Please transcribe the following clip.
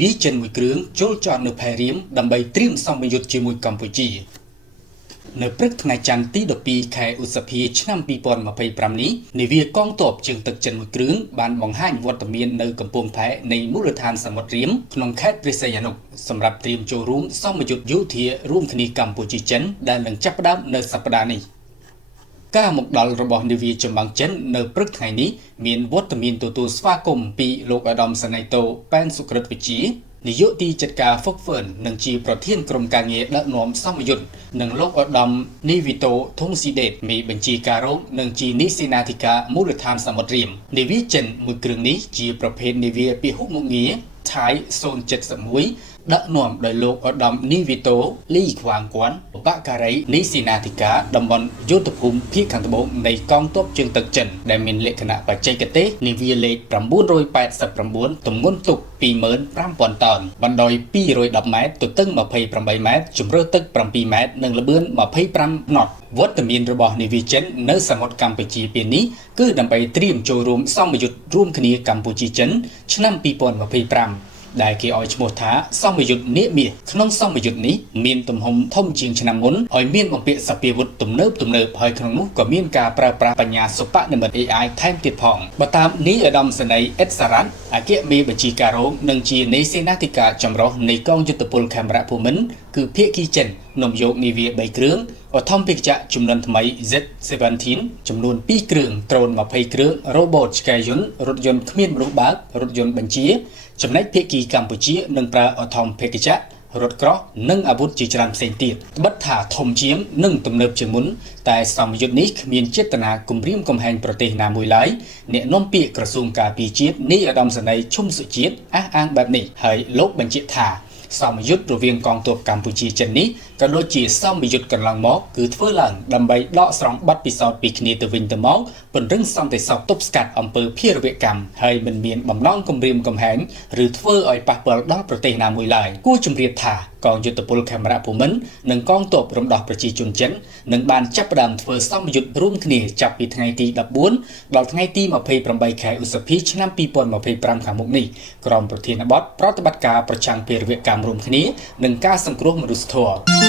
វាចិនមួយគ្រឿងចូលចតនៅផែរៀមដើម្បីត្រៀមសម្ពយុទ្ធជាមួយកម្ពុជានៅព្រឹកថ្ងៃច័ន្ទទី12ខែឧសភាឆ្នាំ2025នេះនាវាកងទ័ពជើងទឹកចិនមួយគ្រឿងបានបង្ហាញវត្តមាននៅកំពង់ផែនៃមូលដ្ឋានសមុទ្ររៀមក្នុងខេត្តព្រះសីហនុសម្រាប់ត្រៀមចូលរួមសម្ពយុទ្ធយោធារួមគ្នាកម្ពុជាចិនដែលនឹងចាប់ផ្ដើមនៅសប្តាហ៍នេះការមកដល់របស់នាវាចម្បាំងចិននៅព្រឹកថ្ងៃនេះមានវត្តមានទទួលស្វាគមន៍ពីលោកឧត្តមសេនីយ៍តូប៉ែនសុក្រិតវិជានាយកទីចាត់ការហ្វុកហ្វឺននិងជាប្រធានក្រុមការងារដឹកនាំសម្ពយុទ្ធនិងលោកឧត្តមនីវីតូធុងស៊ីដេតមេបញ្ជាការរងនិងជានិសេនាធិការមូលដ្ឋានសមុទ្ររៀមនាវាចិនមួយគ្រឿងនេះជាប្រភេទនាវាពហុមុខងារថៃ071ដឹកនាំដោយលោកឧត្តមនីវីតូលីខ្វាងគួនបកការីនិសេនាធិការតំបន់យុទ្ធភូមិភាគខាងត្បូងនៃកងទ័ពជើងទឹកចិនដែលមានលក្ខណៈបច្ចេកទេសនាវាលេខ989ទម្ងន់ទុក25,000 តោនបណ្ដោយ210ម៉ែត្រទទឹង28ម៉ែត្រជម្រៅទឹក7ម៉ែត្រនិងល្បឿន25ណតវត្តមានរបស់នាវាចិននៅសមុទ្រកម្ពុជាពេលនេះគឺដើម្បីត្រៀមចូលរួមសម្ពយុទ្ធរួមគ្នាកម្ពុជាចិនឆ្នាំ2025ដែលគេឲ្យឈ្មោះថាសម្ពយុទ្ធនាគមាសក្នុងសម្ពយុទ្ធនេះមានទំហំធំជាងឆ្នាំមុនហើយមានបំពាក់សពាវុធទំនើបហើយក្នុងនោះក៏មានការប្រើប្រាស់បញ្ញាសិប្បនិម្មិត AI ថែមទៀតផងបើតាមនាយឧត្តមសេនីយ៍អ៊ិតសារ៉ាត់អគ្គមេបញ្ជាការរងនិងជានៃសេនាធិការចម្រុះនៃកងយុទ្ធពលខេមរៈភូមិន្ទគឺភាគីចិននាំយកនាវា3គ្រឿងឧទ្ធម្ភាគចក្រចំនួនថ្មី Z17 ចំនួន2គ្រឿងដ្រូន20គ្រឿងរ៉ូបូតឆ្កែយន្តរថយន្តគ្មានមនុស្សបើករថយន្តបញ្ជាចំណែកភាគីកម្ពុជានឹងប្រើឧទ្ធម្ភាគចក្ររថក្រោះនិងអាវុធជាច្រើនផ្សេងទៀតត្បិតថាធំជាងនិងទំនើបជាងមុនតែសម្ពយុទ្ធនេះគ្មានចេតនាគំរាមកំហែងប្រទេសណាមួយឡើយអ្នកនាំពាក្យក្រសួងការពារជាតិនាយឧត្តមសេនីយ៍ឈុំសុជាតិអះអាងបែបនេះហើយលោកបញ្ជាក់ថាសម្ពយុទ្ធរវាងកងទ័ពកម្ពុជាចិននេះក៏ដូចជាសម្ពយុទ្ធកន្លងមកគឺធ្វើឡើងដើម្បីដកស្រង់បទពិសោធន៍ពីគ្នាទៅវិញទៅមកពង្រឹងសន្តិសុខទប់ស្កាត់អំពើភេរវកម្មហើយមិនមានបំណងគំរាមកំហែងឬធ្វើឲ្យប៉ះពាល់ដល់ប្រទេសណាមួយឡើយគួរជម្រាបថាកងយុទ្ធពលខេមរៈភូមិន្ទនិងកងទ័ពរំដោះប្រជាជនចិននឹងបានចាប់ផ្ដើមធ្វើសម្ពយុទ្ធរួមគ្នាចាប់ពីថ្ងៃទី14ដល់ថ្ងៃទី28ខែឧសភាឆ្នាំ2025ខាងមុខនេះក្រោមប្រធានបទប្រតិបត្តិការប្រឆាំងភេរវកម្មរួមគ្នានិងការសង្គ្រោះមនុស្សធម៌